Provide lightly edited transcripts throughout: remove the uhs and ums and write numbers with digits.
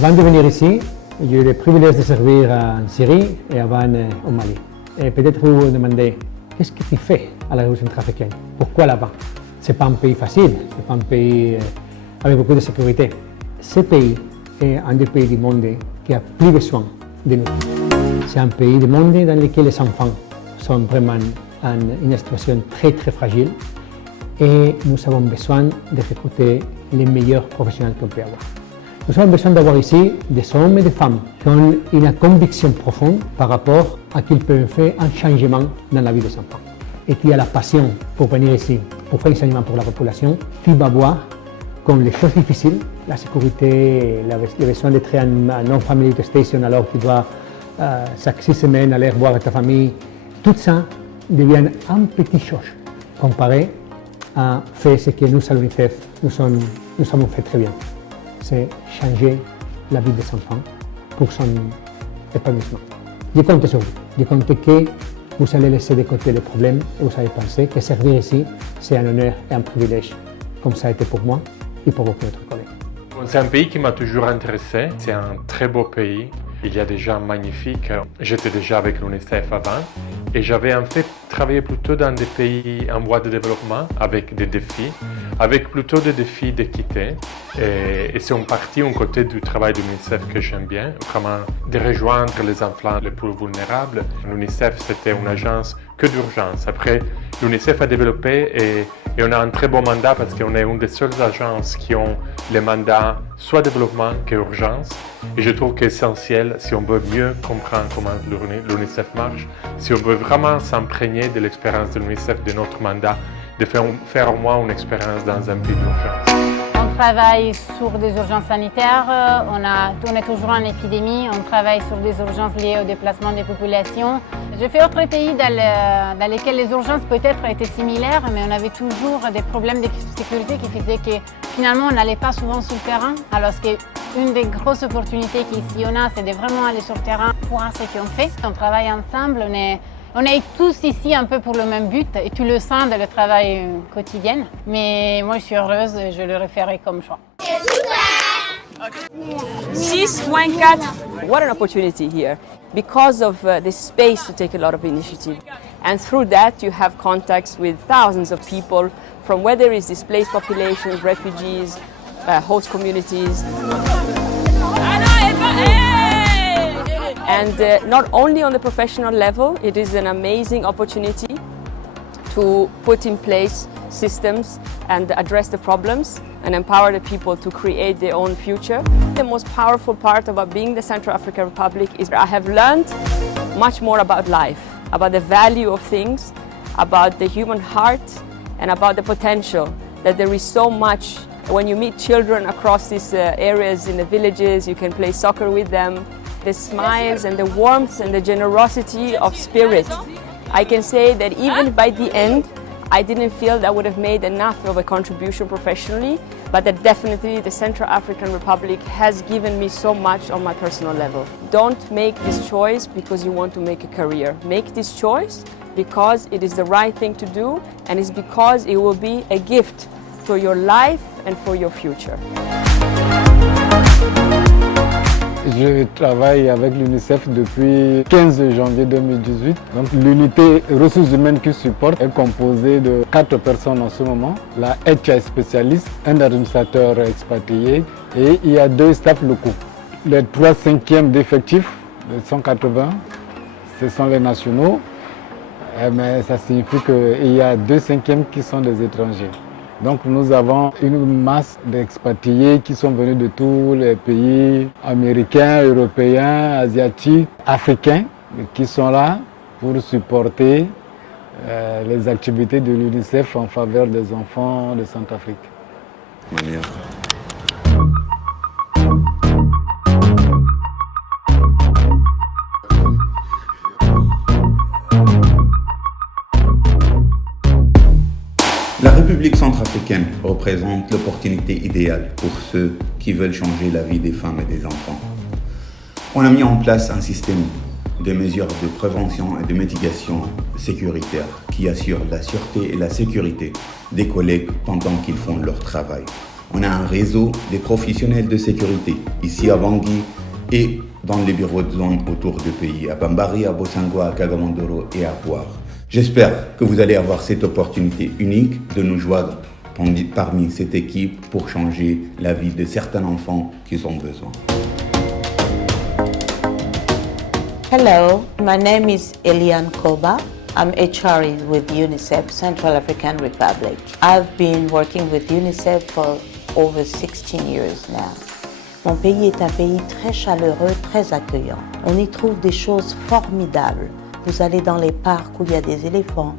Avant de venir ici, j'ai eu le privilège de servir en Syrie et avant au Mali. Et peut-être vous vous demandez, qu'est-ce que tu fais à la République centrafricaine? Pourquoi là-bas? Ce n'est pas un pays facile, ce n'est pas un pays avec beaucoup de sécurité. Ce pays est un des pays du monde qui a plus besoin de nous. C'est un pays du monde dans lequel les enfants sont vraiment en une situation très très fragile et nous avons besoin de recruter les meilleurs professionnels qu'on peut avoir. Nous avons besoin d'avoir ici des hommes et des femmes qui ont une conviction profonde par rapport à qu'ils peuvent faire un changement dans la vie des enfants. Et qui a la passion pour venir ici, pour faire un changement pour la population, tu vas voir comme les choses difficiles, la sécurité, le besoin d'être en non-family station alors que tu dois chaque 6 semaines aller voir ta famille, tout ça devient un petit chose comparé à faire ce que nous, à l'UNICEF, nous avons fait très bien. C'est changer la vie des enfants pour son épanouissement. Je compte sur vous. Je compte que vous allez laisser de côté les problèmes et vous allez penser que servir ici, c'est un honneur et un privilège, comme ça a été pour moi et pour beaucoup d'autres collègues. C'est un pays qui m'a toujours intéressé. C'est un très beau pays. Il y a des gens magnifiques. J'étais déjà avec l'UNICEF avant et j'avais en fait travaillé plutôt dans des pays en voie de développement avec des défis, avec plutôt des défis d'équité. Et c'est une partie, un côté du travail de l'UNICEF que j'aime bien, vraiment de rejoindre les enfants les plus vulnérables. L'UNICEF, c'était une agence que d'urgence. Après, l'UNICEF a développé et on a un très bon mandat parce qu'on est une des seules agences qui ont les mandats soit développement qu'urgence. Et je trouve qu'essentiel, si on veut mieux comprendre comment l'UNICEF marche, si on veut vraiment s'imprégner de l'expérience de l'UNICEF, de notre mandat, de faire au moins une expérience dans un pays d'urgence. On travaille sur des urgences sanitaires, on est toujours en épidémie, on travaille sur des urgences liées au déplacement des populations. J'ai fait d'autres pays dans lesquels les urgences peut-être étaient similaires, mais on avait toujours des problèmes de sécurité qui faisaient que finalement on n'allait pas souvent sur le terrain. Alors qu'une des grosses opportunités qu'ici on a, c'est de vraiment aller sur le terrain, voir ce qu'on fait. On travaille ensemble, on est tous ici un peu pour le même but et tu le sens dans le travail quotidien. Mais moi je suis heureuse et je le referai comme choix. 6.4. What an opportunity here because of this space to take a lot of initiative. And through that you have contacts with thousands of people from whether it's displaced populations, refugees, host communities. And not only on the professional level, it is an amazing opportunity to put in place systems and address the problems and empower the people to create their own future. The most powerful part about being the Central African Republic is I have learned much more about life, about the value of things, about the human heart, and about the potential, that there is so much. When you meet children across these areas in the villages, you can play soccer with them. The smiles and the warmth and the generosity of spirit. I can say that even by the end, I didn't feel that I would have made enough of a contribution professionally, but that definitely the Central African Republic has given me so much on my personal level. Don't make this choice because you want to make a career. Make this choice because it is the right thing to do and it's because it will be a gift for your life and for your future. Je travaille avec l'UNICEF depuis 15 janvier 2018. Donc, l'unité ressources humaines qui supporte est composée de 4 personnes en ce moment. La HI spécialiste, un administrateur expatrié et il y a 2 staffs locaux. Les 3/5 d'effectifs, les 180, ce sont les nationaux. Mais ça signifie qu'il y a 2/5 qui sont des étrangers. Donc nous avons une masse d'expatriés qui sont venus de tous les pays américains, européens, asiatiques, africains, qui sont là pour supporter les activités de l'UNICEF en faveur des enfants de Centrafrique. La République centrafricaine représente l'opportunité idéale pour ceux qui veulent changer la vie des femmes et des enfants. On a mis en place un système de mesures de prévention et de mitigation sécuritaire qui assure la sûreté et la sécurité des collègues pendant qu'ils font leur travail. On a un réseau des professionnels de sécurité ici à Bangui et dans les bureaux de zone autour du pays, à Bambari, à Bossangoa, à Kagamandoro et à Pouar. J'espère que vous allez avoir cette opportunité unique de nous joindre parmi cette équipe pour changer la vie de certains enfants qui ont besoin. Hello, my name is Eliane Koba. I'm HRE with UNICEF Central African Republic. I've been working with UNICEF for over 16 years now. Mon pays est un pays très chaleureux, très accueillant. On y trouve des choses formidables. Vous allez dans les parcs où il y a des éléphants,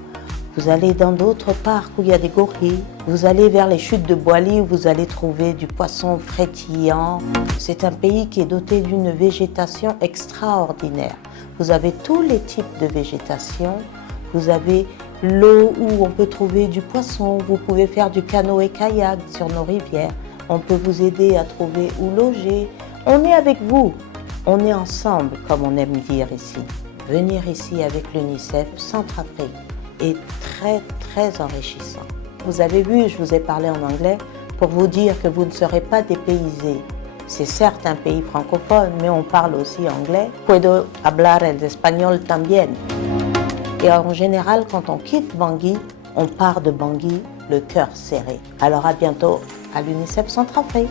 vous allez dans d'autres parcs où il y a des gorilles, vous allez vers les chutes de Boili où vous allez trouver du poisson frétillant. C'est un pays qui est doté d'une végétation extraordinaire. Vous avez tous les types de végétation, vous avez l'eau où on peut trouver du poisson, vous pouvez faire du canoë-kayak sur nos rivières, on peut vous aider à trouver où loger. On est avec vous, on est ensemble comme on aime dire ici. Venir ici avec l'UNICEF Centrafrique est très très enrichissant. Vous avez vu, je vous ai parlé en anglais pour vous dire que vous ne serez pas dépaysés. C'est certes un pays francophone, mais on parle aussi anglais. Puedo hablar el español también. Et en général, quand on quitte Bangui, on part de Bangui le cœur serré. Alors à bientôt à l'UNICEF Centrafrique.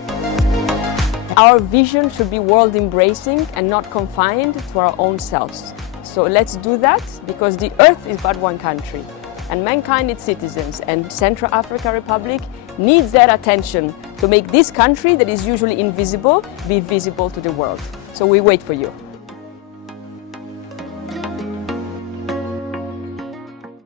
Our vision should be world embracing and not confined to our own selves. So let's do that, because the earth is but one country and mankind its citizens, and Central African Republic needs that attention to make this country that is usually invisible be visible to the world. So we wait for you.